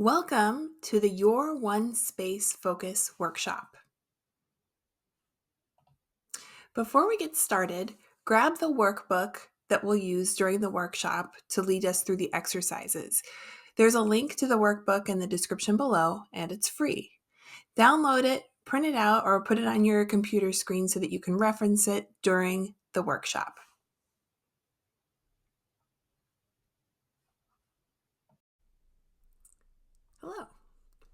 Welcome to the Your One Space Focus workshop. Before we get started, grab the workbook that we'll use during the workshop to lead us through the exercises. There's a link to the workbook in the description below, and it's free. Download it, print it out, or put it on your computer screen so that you can reference it during the workshop. Hello.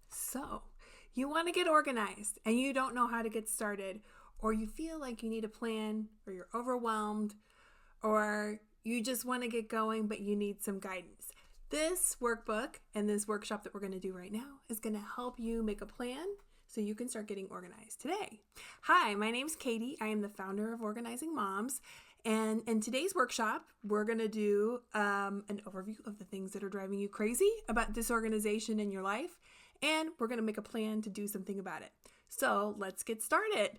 So, you want to get organized and you don't know how to get started, or you feel like you need a plan, or you're overwhelmed, or you just want to get going but you need some guidance. This workbook and this workshop that we're going to do right now is going to help you make a plan so you can start getting organized today. Hi, my name's Katie. I am the founder of Organizing Moms. And in today's workshop, we're going to do an overview of the things that are driving you crazy about disorganization in your life. And we're going to make a plan to do something about it. So let's get started.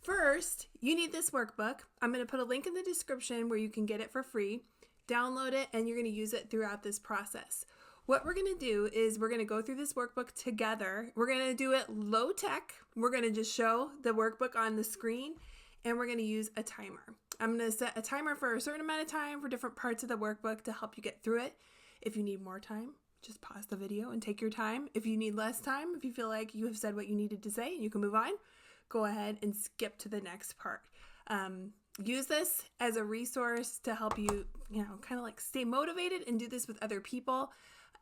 First, you need this workbook. I'm going to put a link in the description where you can get it for free. Download it and you're going to use it throughout this process. What we're going to do is we're going to go through this workbook together. We're going to do it low tech. We're going to just show the workbook on the screen and we're going to use a timer. I'm going to set a timer for a certain amount of time for different parts of the workbook to help you get through it. If you need more time, just pause the video and take your time. If you need less time, if you feel like you have said what you needed to say and you can move on, go ahead and skip to the next part. Use this as a resource to help you, kind of like stay motivated and do this with other people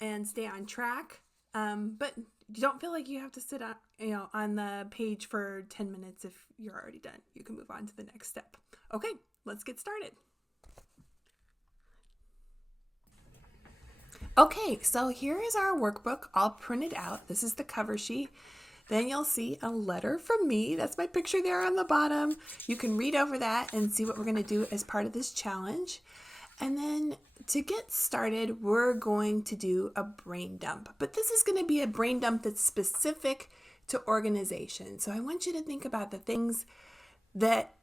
and stay on track. But you don't feel like you have to sit on the page for 10 minutes if you're already done. You can move on to the next step. Okay, let's get started. Okay, so here is our workbook all printed out. This is the cover sheet. Then you'll see a letter from me. That's my picture there on the bottom. You can read over that and see what we're going to do as part of this challenge. And then to get started, we're going to do a brain dump. But this is going to be a brain dump that's specific to organization. So I want you to think about the things that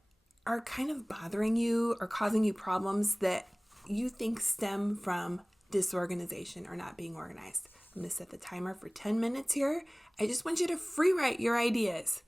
are kind of bothering you or causing you problems that you think stem from disorganization or not being organized. I'm going to set the timer for 10 minutes here. I just want you to free write your ideas.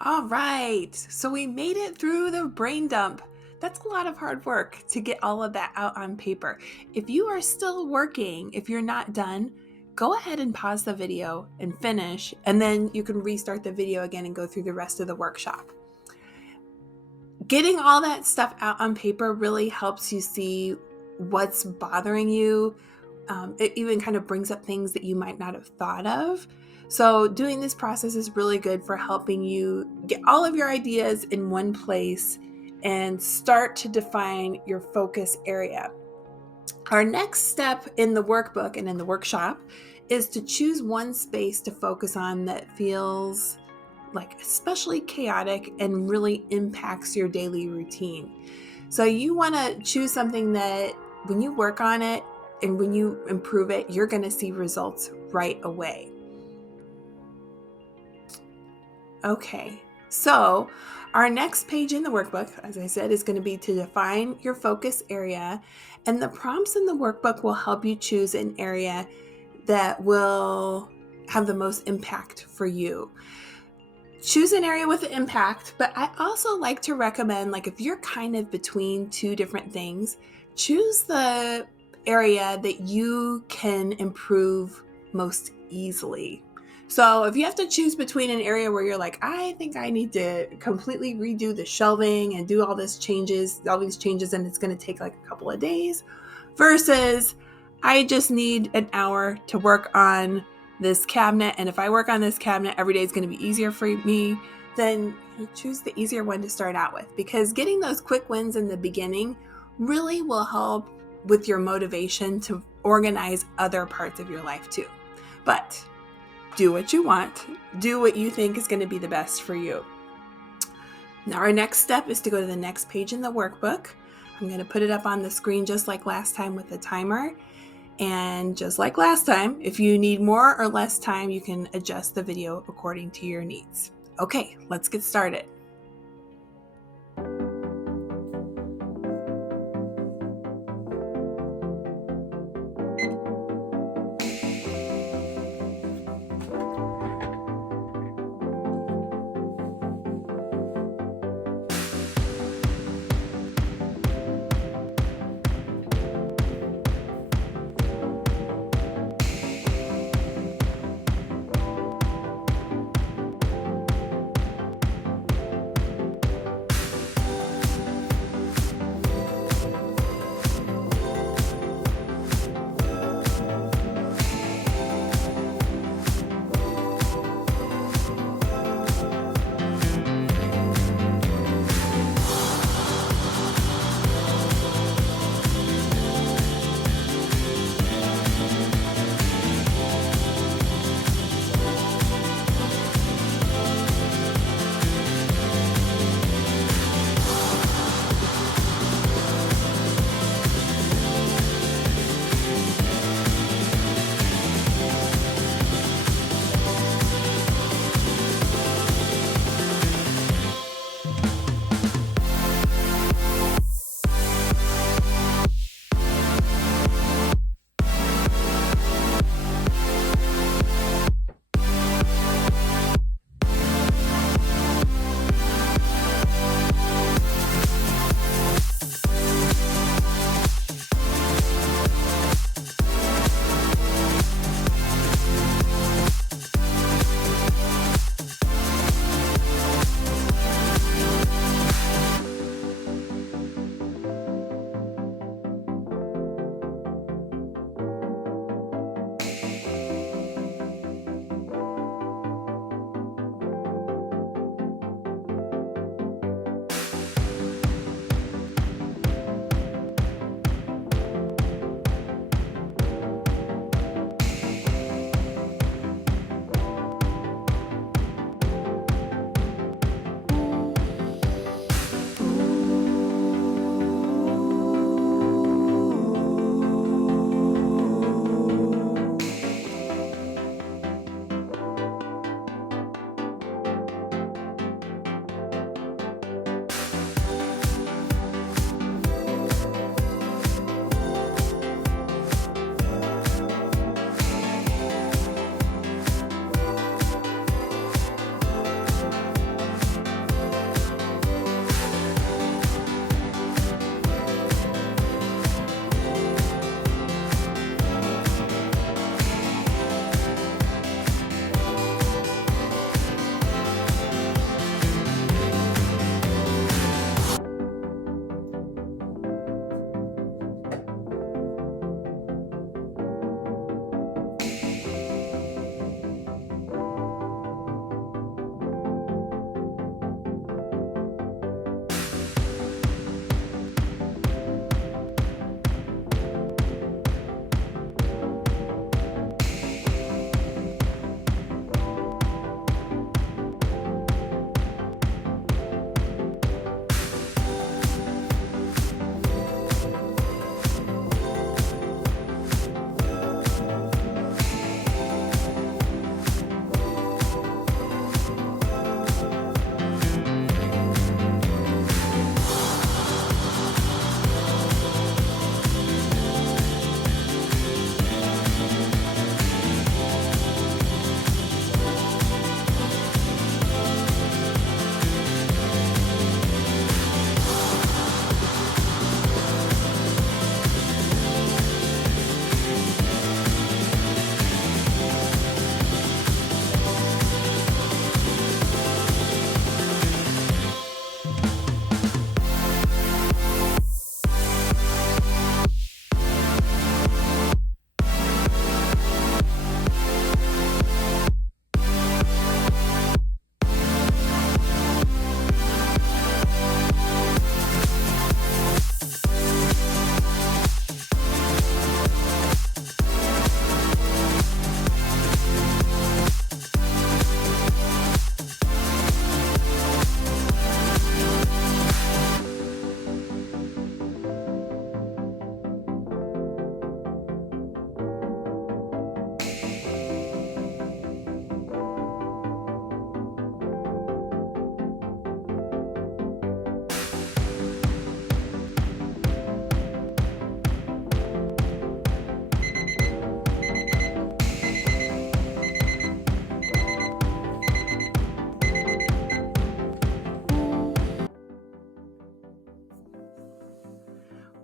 All right, so we made it through the brain dump. That's a lot of hard work to get all of that out on paper. If you are still working, if you're not done, go ahead and pause the video and finish, and then you can restart the video again and go through the rest of the workshop. Getting all that stuff out on paper really helps you see what's bothering you. It even kind of brings up things that you might not have thought of. So doing this process is really good for helping you get all of your ideas in one place and start to define your focus area. Our next step in the workbook and in the workshop is to choose one space to focus on that feels like especially chaotic and really impacts your daily routine. So you want to choose something that when you work on it and when you improve it, you're going to see results right away. Okay, so our next page in the workbook, as I said, is going to be to define your focus area, and the prompts in the workbook will help you choose an area that will have the most impact for you. Choose an area with an impact, but I also like to recommend, like if you're kind of between two different things, choose the area that you can improve most easily. So if you have to choose between an area where you're like, I think I need to completely redo the shelving and do all these changes, and it's going to take like a couple of days, versus I just need an hour to work on this cabinet, and if I work on this cabinet every day is going to be easier for me, then choose the easier one to start out with, because getting those quick wins in the beginning really will help with your motivation to organize other parts of your life too. But do what you want, do what you think is going to be the best for you. Now our next step is to go to the next page in the workbook. I'm going to put it up on the screen just like last time with the timer. And just like last time, if you need more or less time, you can adjust the video according to your needs. Okay, let's get started.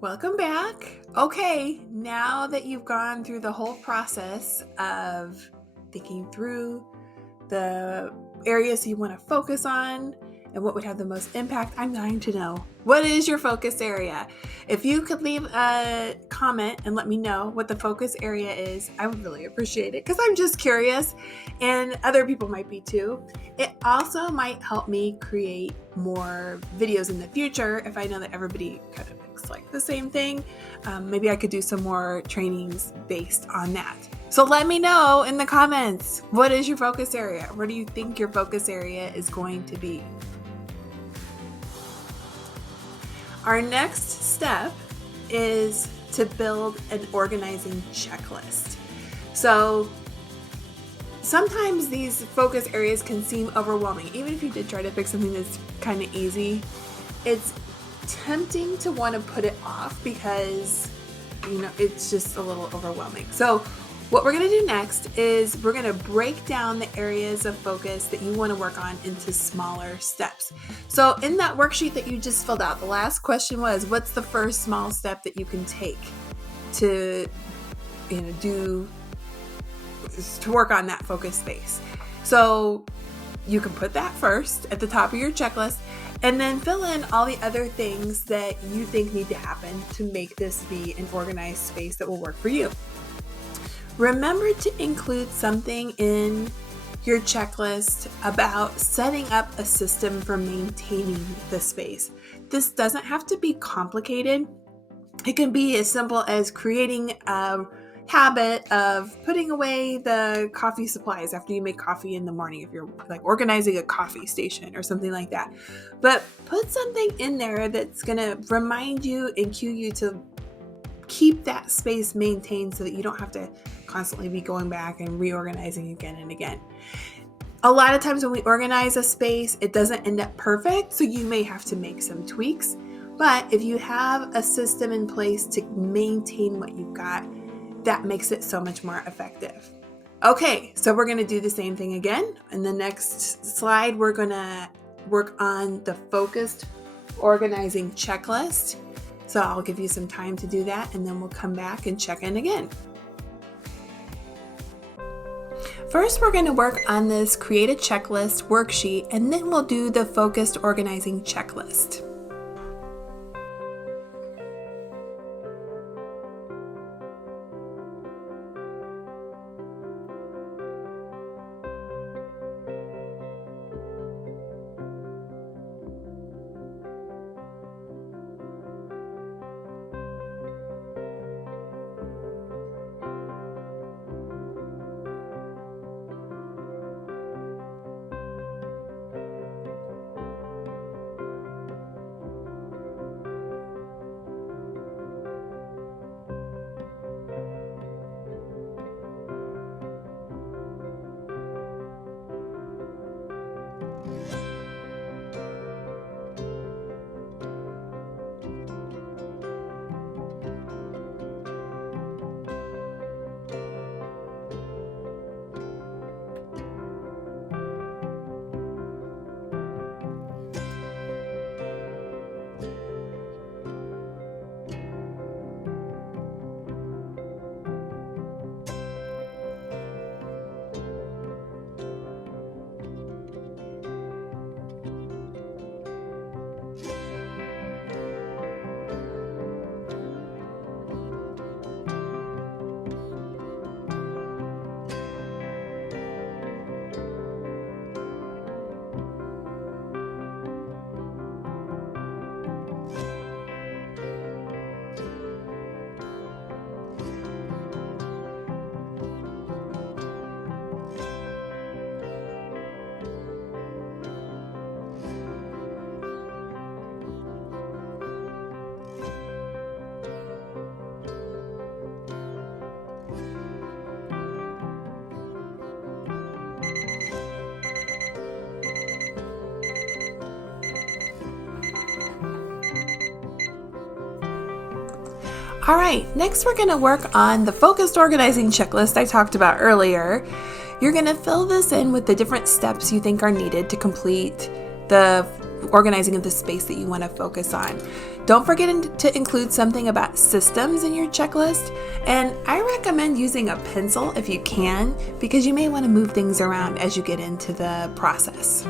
Welcome back. Okay, now that you've gone through the whole process of thinking through the areas you want to focus on and what would have the most impact, I'm dying to know, what is your focus area? If you could leave a comment and let me know what the focus area is, I would really appreciate it because I'm just curious and other people might be too. It also might help me create more videos in the future if I know that everybody kind of looks like the same thing. Maybe I could do some more trainings based on that. So let me know in the comments, what is your focus area? Where do you think your focus area is going to be? Our next step is to build an organizing checklist. So sometimes these focus areas can seem overwhelming. Even if you did try to pick something that's kind of easy, it's tempting to want to put it off because, it's just a little overwhelming. So what we're going to do next is we're going to break down the areas of focus that you want to work on into smaller steps. So in that worksheet that you just filled out, the last question was, what's the first small step that you can take to, to work on that focus space? So you can put that first at the top of your checklist and then fill in all the other things that you think need to happen to make this be an organized space that will work for you. Remember to include something in your checklist about setting up a system for maintaining the space. This doesn't have to be complicated. It can be as simple as creating a habit of putting away the coffee supplies after you make coffee in the morning, if you're like organizing a coffee station or something like that. But put something in there that's going to remind you and cue you to keep that space maintained so that you don't have to constantly be going back and reorganizing again and again. A lot of times when we organize a space, it doesn't end up perfect, so you may have to make some tweaks. But if you have a system in place to maintain what you've got, that makes it so much more effective. Okay, so we're going to do the same thing again. In the next slide, we're going to work on the focused organizing checklist. So I'll give you some time to do that, and then we'll come back and check in again. First, we're going to work on this create a checklist worksheet, and then we'll do the focused organizing checklist. All right, next we're going to work on the focused organizing checklist I talked about earlier. You're going to fill this in with the different steps you think are needed to complete the organizing of the space that you want to focus on. Don't forget to include something about systems in your checklist, and I recommend using a pencil if you can, because you may want to move things around as you get into the process.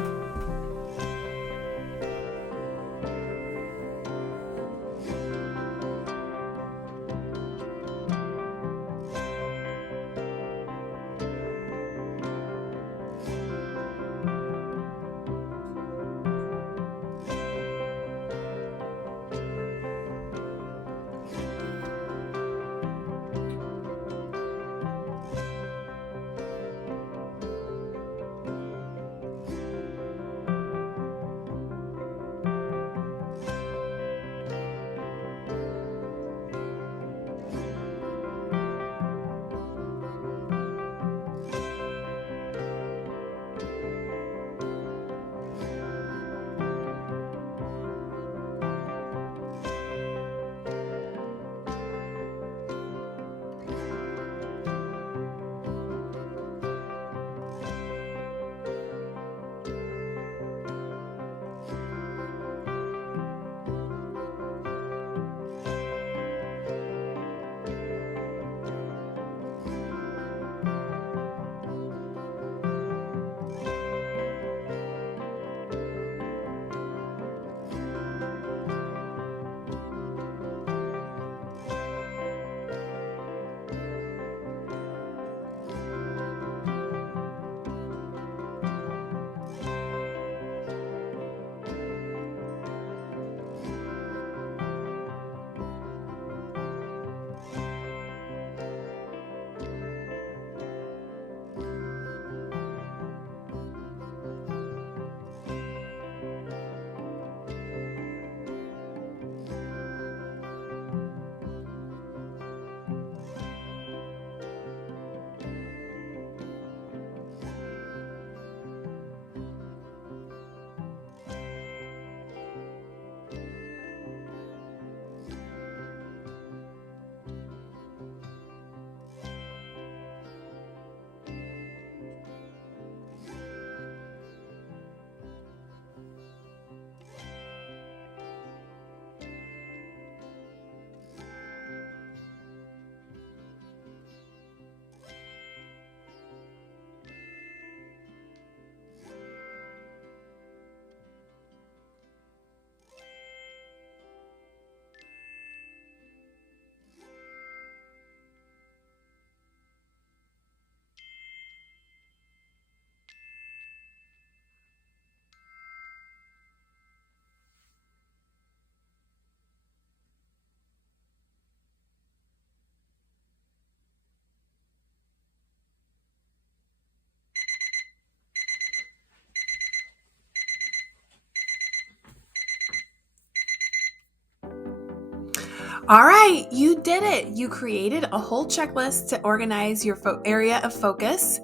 All right, you did it. You created a whole checklist to organize your area of focus,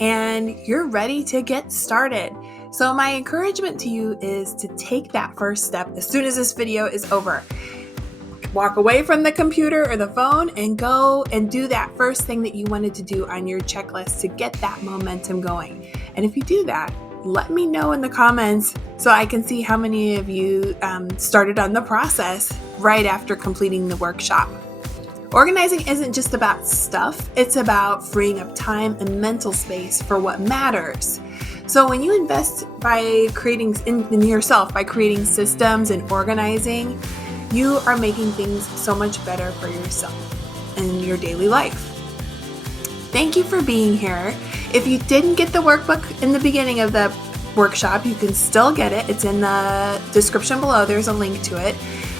and you're ready to get started. So my encouragement to you is to take that first step as soon as this video is over. Walk away from the computer or the phone and go and do that first thing that you wanted to do on your checklist to get that momentum going. And if you do that, let me know in the comments so I can see how many of you started on the process right after completing the workshop. Organizing isn't just about stuff, it's about freeing up time and mental space for what matters. So when you invest by creating in yourself, by creating systems and organizing, you are making things so much better for yourself in your daily life. Thank you for being here. If you didn't get the workbook in the beginning of the workshop, you can still get it. It's in the description below. There's a link to it.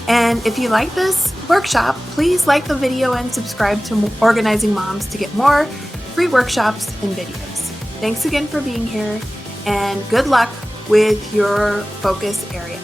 And if you like this workshop, please like the video and subscribe to Organizing Moms to get more free workshops and videos. Thanks again for being here, and good luck with your focus area.